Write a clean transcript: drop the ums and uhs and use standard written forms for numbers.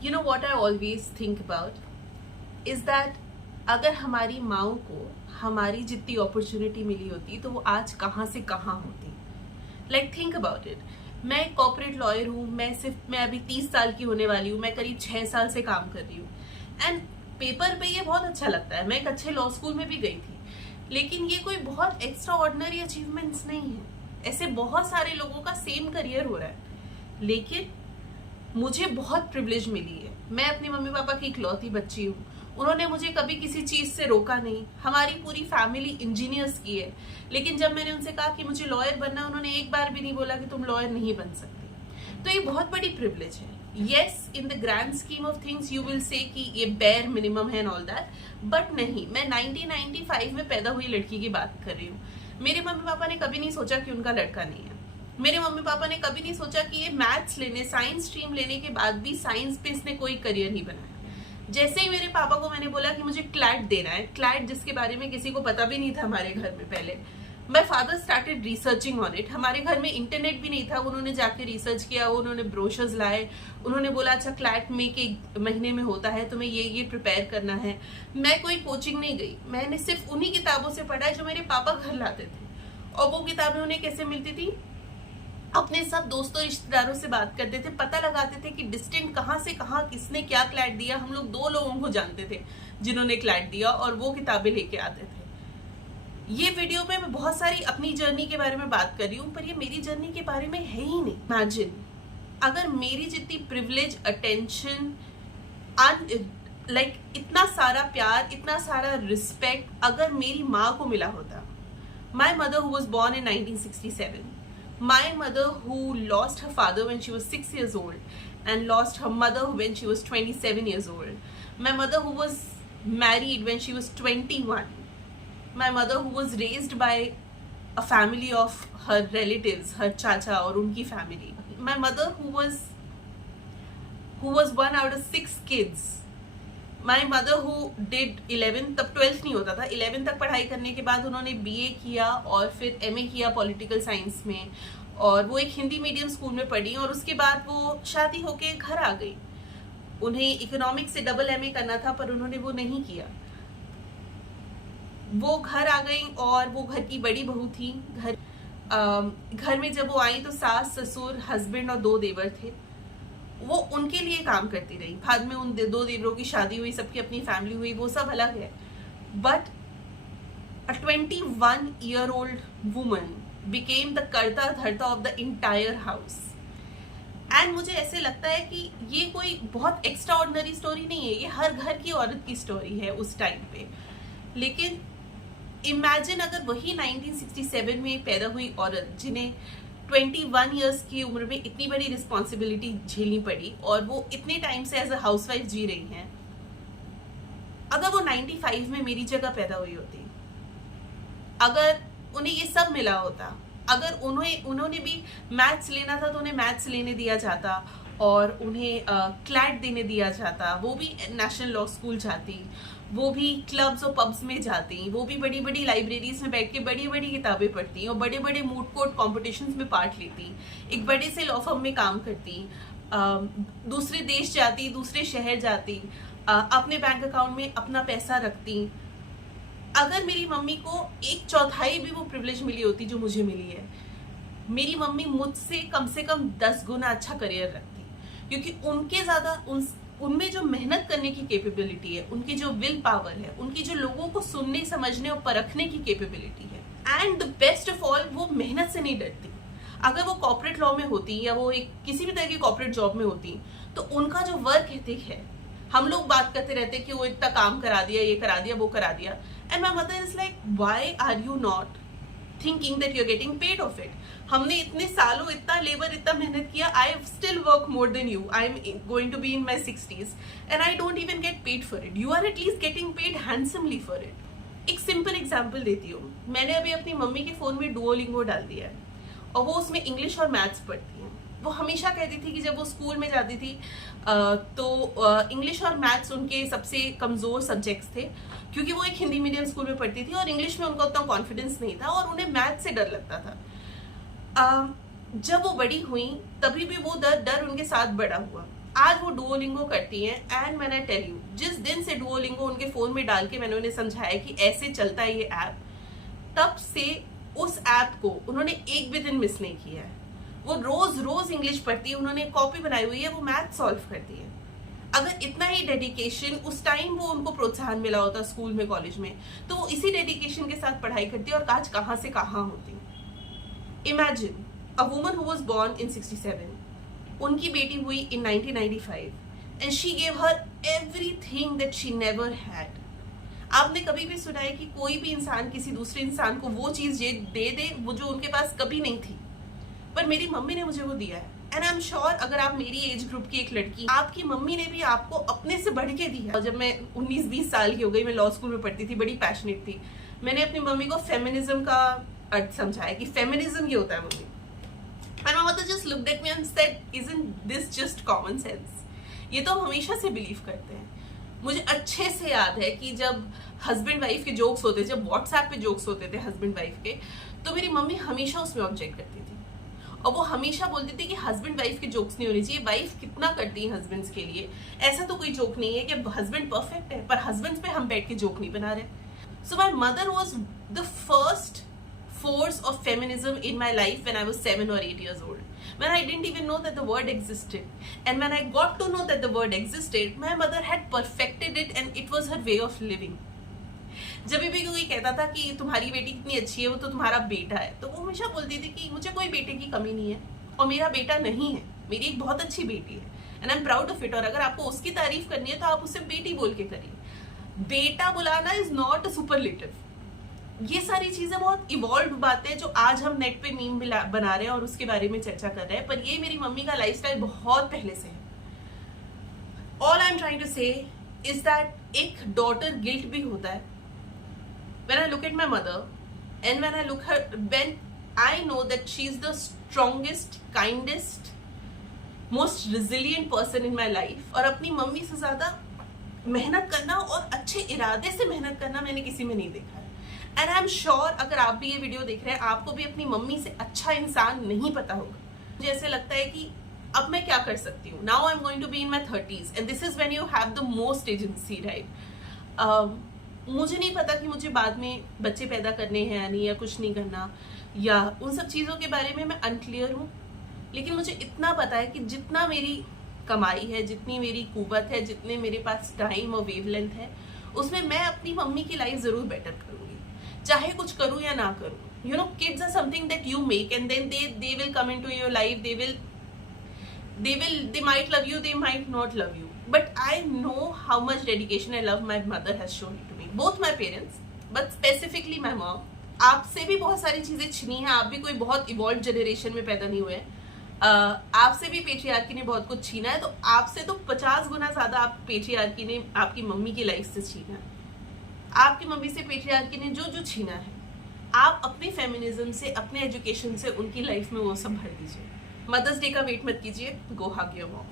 You know what I always think about is that अगर हमारी माओ को हमारी जितनी अपॉर्चुनिटी मिली होती तो वो आज कहाँ से कहाँ होती। Like think about it. मैं एक कॉर्पोरेट लॉयर हूँ, मैं अभी 30 साल की होने वाली हूँ, मैं करीब 6 साल से काम कर रही हूँ एंड पेपर पे ये बहुत अच्छा लगता है। मैं एक अच्छे लॉ स्कूल में भी गई थी, लेकिन ये कोई बहुत एक्स्ट्रा ऑर्डिनरी अचीवमेंट्स नहीं है। ऐसे बहुत सारे लोगों का सेम करियर हो रहा है, लेकिन मुझे बहुत प्रिविलेज मिली है। मैं अपनी मम्मी पापा की इकलौती बच्ची हूँ, उन्होंने मुझे कभी किसी चीज से रोका नहीं। हमारी पूरी फैमिली इंजीनियर्स की है, लेकिन जब मैंने उनसे कहा कि मुझे लॉयर बनना है, उन्होंने एक बार भी नहीं बोला कि तुम लॉयर नहीं बन सकती। तो ये बहुत बड़ी प्रिविलेज है। Yes, in the grand scheme of things you will say कि ये बेयर मिनिमम है एंड ऑल दैट, बट नहीं। मैं 1995 में पैदा हुई लड़की की बात कर रही हूँ। मेरे मम्मी पापा ने कभी नहीं सोचा कि उनका लड़का नहीं है। मेरे मम्मी पापा ने कभी नहीं सोचा कि ये मैथ्स लेने, साइंस स्ट्रीम लेने के बाद भी साइंस पे इसने कोई करियर नहीं बनाया। जैसे ही मेरे पापा को मैंने बोला कि मुझे क्लैट देना है, क्लैट जिसके बारे में किसी को पता भी नहीं था हमारे घर में पहले, my father started researching on it. हमारे घर में इंटरनेट भी नहीं था, उन्होंने जाके रिसर्च किया, उन्होंने ब्रोशर्स लाए, उन्होंने बोला अच्छा क्लैट में के महीने में होता है, तुम्हें ये प्रिपेयर करना है। मैं कोई कोचिंग नहीं गई, मैंने सिर्फ उन्हीं किताबों से पढ़ा है जो मेरे पापा घर लाते थे। और वो किताबें उन्हें कैसे मिलती थी? अपने सब दोस्तों रिश्तेदारों से बात करते थे, पता लगाते थे कि डिस्टेंट कहाँ से कहाँ किसने क्या क्लैट दिया। हम लोग 2 लोगों को जानते थे जिन्होंने क्लैट दिया, और वो किताबें लेके आते थे। ये वीडियो में मैं बहुत सारी अपनी जर्नी के बारे में बात कर रही हूँ, पर ये मेरी जर्नी के बारे में है ही नहीं। इमेजिन अगर मेरी जितनी प्रिविलेज, अटेंशन, लाइक इतना सारा प्यार, इतना सारा रिस्पेक्ट अगर मेरी माँ को मिला होता। My mother who was born in 1967, my mother who lost her father when she was 6 years old and lost her mother when she was 27 years old, my mother who was married when she was 21, my mother who was raised by a family of her relatives, her chacha और उनकी family, my mother who was 1 out of 6 kids, my mother who did 11, तब 12th नहीं होता था, 11 तक पढ़ाई करने के बाद उन्होंने BA किया और फिर MA किया पॉलिटिकल साइंस में, और वो एक हिंदी मीडियम स्कूल में पढ़ी, और उसके बाद वो शादी होके घर आ गई। उन्हें इकोनॉमिक्स से डबल MA करना था, पर उन्होंने वो नहीं किया। वो घर आ गई और वो घर की बड़ी बहू थी। घर में जब वो आई तो सास, ससुर, हस्बैंड और 2 देवर थे। वो उनके लिए काम करती रही। बाद में उन 2 देवरों की शादी हुई, सबकी अपनी फैमिली हुई, वो सब अलग है। But a 21-year-old woman became the करता धरता of the entire house. And मुझे ऐसे लगता है कि ये कोई बहुत एक्स्ट्रा ऑर्डिनरी स्टोरी नहीं है, ये हर घर की औरत की स्टोरी है उस टाइम पे। लेकिन इमेजिन अगर वही 1967 में पैदा हुई औरत, जिन्हें 21 इयर्स की उम्र में इतनी बड़ी रिस्पॉन्सिबिलिटी झेलनी पड़ी और वो इतने टाइम से एज अ हाउसवाइफ जी रही हैं, अगर वो 95 में मेरी जगह पैदा हुई होती, अगर उन्हें ये सब मिला होता, अगर उन्होंने भी मैथ्स लेना था तो उन्हें मैथ्स लेने दिया जाता और उन्हें क्लैट देने दिया जाता, वो भी नेशनल लॉ स्कूल जाती, वो भी क्लब्स और पब्स में जाती, वो भी बड़ी बड़ी लाइब्रेरीज में बैठ के बड़ी बड़ी किताबें पढ़ती और बड़े बड़े मूड कोर्ट कॉम्पिटिशन्स में पार्ट लेती, एक बड़े से लॉ फर्म में काम करती, दूसरे देश जाती, दूसरे शहर जाती, अपने बैंक अकाउंट में अपना पैसा रखती। अगर मेरी मम्मी को 1/4 भी वो प्रिविलेज मिली होती जो मुझे मिली है, मेरी मम्मी मुझसे कम से कम 10 गुना अच्छा करियर रखती, क्योंकि उनके ज़्यादा उनमें जो मेहनत करने की कैपेबिलिटी है, उनकी जो विल पावर है, उनकी जो लोगों को सुनने, समझने और परखने की कैपेबिलिटी है, and the best of all, वो मेहनत से नहीं डरती। अगर वो कॉर्पोरेट लॉ में होती या वो एक किसी भी तरह की कॉर्पोरेट जॉब में होती, तो उनका जो वर्क एथिक है, हम लोग बात करते रहते कि वो इतना काम करा दिया, ये करा दिया, वो करा दिया, and my mother is like, why are you not thinking that you are getting paid of it? हमने इतने सालों इतना लेबर, इतना मेहनत किया, I still work more than you, I am going to be in my 60s and I don't even get paid for it, you are at least getting paid handsomely for it. एक simple example देती हूँ, मैंने अभी अपनी mummy के phone में Duolingo डाल दिया है और वो उसमें इंग्लिश और मैथ्स पढ़ती है। वो हमेशा कहती थी कि जब वो स्कूल में जाती थी तो इंग्लिश और मैथ्स उनके सबसे कमज़ोर सब्जेक्ट्स थे, क्योंकि वो एक हिंदी मीडियम स्कूल में पढ़ती थी और इंग्लिश में उनका उतना कॉन्फिडेंस नहीं था और उन्हें मैथ्स से डर लगता था। जब वो बड़ी हुई तभी भी वो डर उनके साथ बड़ा हुआ। आज वो डुओलिंगो करती हैं एंड मैंने टेल यू, जिस दिन से डुओलिंगो उनके फोन में डाल के मैंने उन्हें समझाया कि ऐसे चलता है ये ऐप, तब से उस ऐप को उन्होंने एक भी दिन मिस नहीं किया है। वो रोज रोज इंग्लिश पढ़ती है, उन्होंने कॉपी बनाई हुई है, वो मैथ सॉल्व करती है। अगर इतना ही डेडिकेशन उस टाइम वो उनको प्रोत्साहन मिला होता स्कूल में कॉलेज में, तो वो इसी डेडिकेशन के साथ पढ़ाई करती और आज कहाँ से कहाँ होती। Imagine a woman who was born in 67, उनकी बेटी हुई in 1995 and she gave her everything that she never had. आपने कभी भी सुना है कि कोई भी इंसान किसी दूसरे इंसान को वो चीज दे दे वो जो उनके पास कभी नहीं थी, पर मेरी मम्मी ने मुझे वो दिया है। एंड आई एम श्योर अगर आप मेरी एज ग्रुप की एक लड़की, आपकी मम्मी ने भी आपको अपने से बढ़ के दिया। जब मैं 19-20 साल की हो गई, मैं लॉ स्कूल में पढ़ती थी, बड़ी पैशनेट थी, मैंने अपनी मम्मी को फेमिनिज्म का अर्थ समझाया कि फेमिनिज्म ये होता है mummy. And my mother just looked at me and said, "Isn't this just common sense?" ये तो हम हमेशा से बिलीव करते हैं। मुझे अच्छे से याद है कि जब हस्बैंड वाइफ के जोक्स होते, जब व्हाट्सएप पे जोक्स होते थे हस्बैंड वाइफ के, तो मेरी मम्मी हमेशा उसमें ऑब्जेक्ट करती थी और वो हमेशा बोलती थी कि हस्बैंड वाइफ के जोक्स नहीं होने चाहिए, वाइफ कितना करती है हस्बैंड्स के लिए, ऐसा तो कोई जोक नहीं है कि हस्बैंड परफेक्ट है पर हस्बैंड्स पे हम बैठ के जोक नहीं बना रहे। So my mother was the first force of feminism in my life when I was 7 or 8 years old, when I didn't even know that the word existed, and when I got to know that the word existed, my mother had perfected it and it was her way of living. जब भी कोई कहता था कि तुम्हारी बेटी कितनी अच्छी है, वो तो तुम्हारा बेटा है, तो वो हमेशा बोलती थी कि मुझे कोई बेटे की कमी नहीं है और मेरा बेटा नहीं है, मेरी एक बहुत अच्छी बेटी है and I am proud of it. और अगर आपको उसकी तारीफ करनी है तो आप उसे बेटी बोल के करिए। बेटा बुलाना इज नॉट अ सुपरलेटिव। ये सारी चीजें बहुत इवॉल्व बातें जो आज हम नेट पे मीम बना रहे हैं और उसके बारे में चर्चा कर रहे हैं, पर ये मेरी मम्मी का लाइफस्टाइल बहुत पहले से है। All I am trying to say is that एक डॉटर गिल्ट भी होता है। When I look at my mother and when I know that she is the strongest, kindest, most resilient person in my life, और अपनी mummy से ज्यादा मेहनत करना और अच्छे इरादे से मेहनत करना मैंने किसी में नहीं देखा है। एंड आई एम श्योर अगर आप भी ये वीडियो देख रहे हैं, आपको भी अपनी मम्मी से अच्छा इंसान नहीं पता होगा। मुझे ऐसे लगता है कि अब मैं क्या कर सकती हूँ। Now I am going to be in my 30s and this is when you have the most agency, right. मुझे नहीं पता कि मुझे बाद में बच्चे पैदा करने हैं या नहीं, या कुछ नहीं करना, या उन सब चीज़ों के बारे में मैं अनक्लियर हूँ, लेकिन मुझे इतना पता है कि जितना मेरी कमाई है, जितनी मेरी कुव्वत है, जितने मेरे पास टाइम और वेवलेंथ है, उसमें मैं अपनी मम्मी की लाइफ जरूर बेटर करूँगी, चाहे कुछ करूँ या ना करूँ। You know, kids are something that you make and then they will come into your life, they might love you, they might not love you, but I know how much dedication and love my mother has shown to me, both my parents but specifically my mom। आपसे भी बहुत सारी चीजें छिनी हैं, आप भी कोई बहुत इवॉल्व जनरेशन में पैदा नहीं हुए हैं, आपसे भी पेट्रियार्की ने बहुत कुछ छीना है, तो आपसे तो 50 गुना ज्यादा आप पेट्रियार्की ने आपकी मम्मी की लाइफ से छीना है। आपकी मम्मी से पेट्रियार्की ने जो जो छीना है, आप अपने फेमिनिज्म से, अपने एजुकेशन से उनकी लाइफ में वो सब भर दीजिए। मदर्स डे का वेट मत कीजिए, गो हग योर मॉम।